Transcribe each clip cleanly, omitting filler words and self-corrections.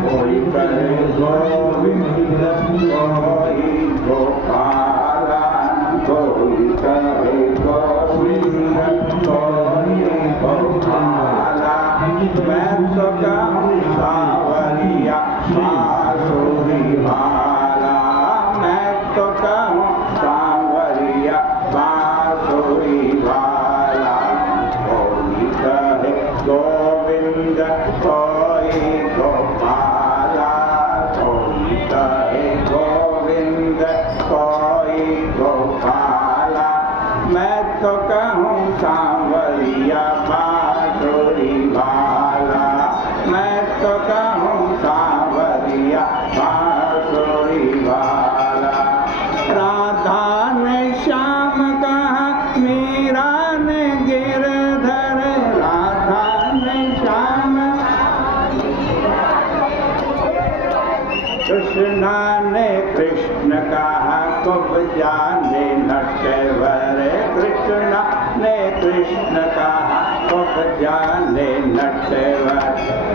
कोई करे गोविंद कोई गोपाला, कोई करे गोविंद कोई गोपाला। मैं तो कहूँ सावरिया बांसुरी वाला, मैं तो कहूँ सावरिया बांसुरी वाला। कोई कहे गोविंद कोई गोपाला, कोई कहे गोविंद कोई गोपाला। मैं तो कहूँ सांवरिया बांसुरी वाला, मैं तो कहूँ सांवरिया बांसुरी वाला। राधा ने श्याम कहा, मीरा ने गिरधर, राधा ने श्याम, कृष्णा ने कृष्ण कहा, कुब जाने नटवर। कृष्णा ने कृष्ण कहा, कुब जाने नटवर।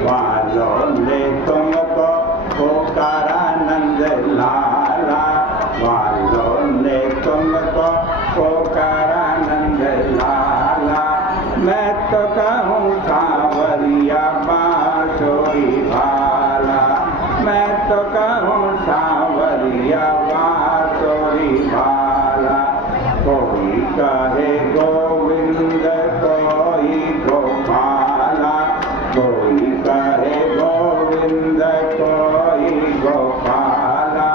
वालों ने तुमको पुकारा नंद लाला, वालों ने तुमको पुकारा नंद लाला। मैं तो कहूँ सांवरिया बांसुरी वाला, मैं तो कहूँ सांवरिया बांसुरी वाला। कोई कहे गोविंद कोई गोपाला, कोई कहे गोविंद कोई गोपाला।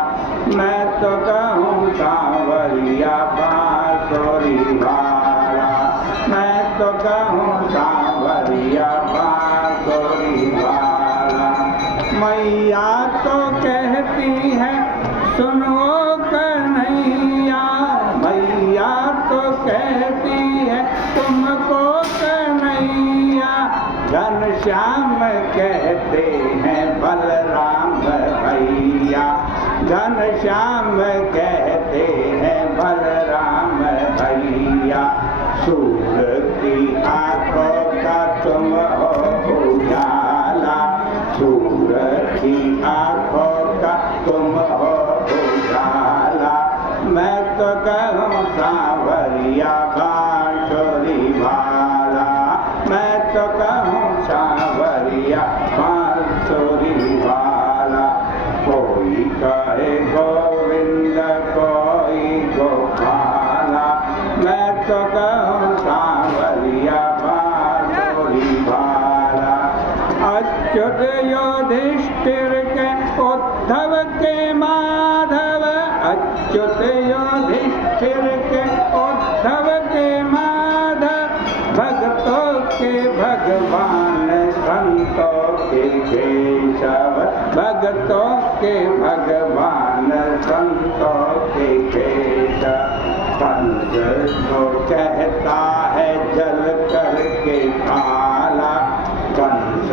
मैं तो कहूँ सांवरिया बांसुरी वाला, मैं तो कहूँ सांवरिया बांसुरी वाला। मैया तो कहती है सुनो कन्हैया, मैया तो कहती है तुमको कन्हैया। घनश्याम कहते हैं बलराम भैया, घनश्याम कहते हैं बलराम भैया। सूर की आंखों का तुम हो उजाला, सूर की आंखों का तुम हो उजाला। मैं तो कहूँ सांवरिया बांसुरी वाला, मैं तो कहूँ सांवरिया बांसुरी वाला। कोई कहे गोविंद कोई गोपाला, मैं तो कहूँ सांवरिया बांसुरी वाला। अच्युत युधिष्ठिर के उद्धव के माधव, अच्युत युधिष्ठिर के उद्धव के माधव। भक्तों के भगवान संतों के केशव, भक्तों के भगवान संतों के केशव। कंस तो कहता है जल करके काला, कंस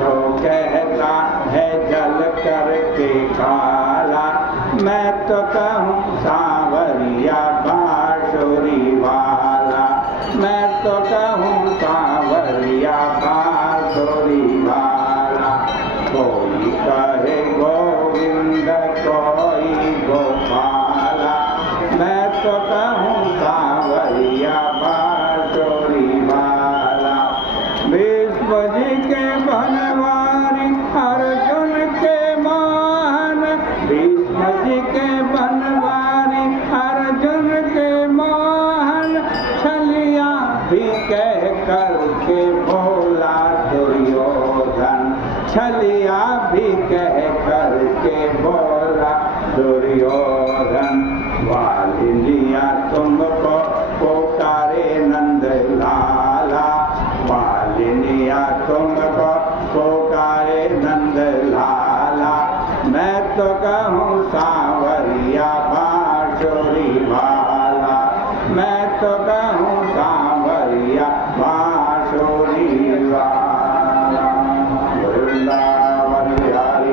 तो कहता है जल करके काला। मैं तो कहूँ सांवरिया बांसुरी वाला, मैं तो कहूँ सांवरिया बांसुरी वाला। कोई कहे गोविंद कोई गोपाला, मैं तो कहूँ सांवरिया बांसुरी वाला। भीष्म जी के बनवारी अर्जुन के मोहन, भीष्म जी के बनवारी अर्जुन के मोहन। छलिया भी कह कर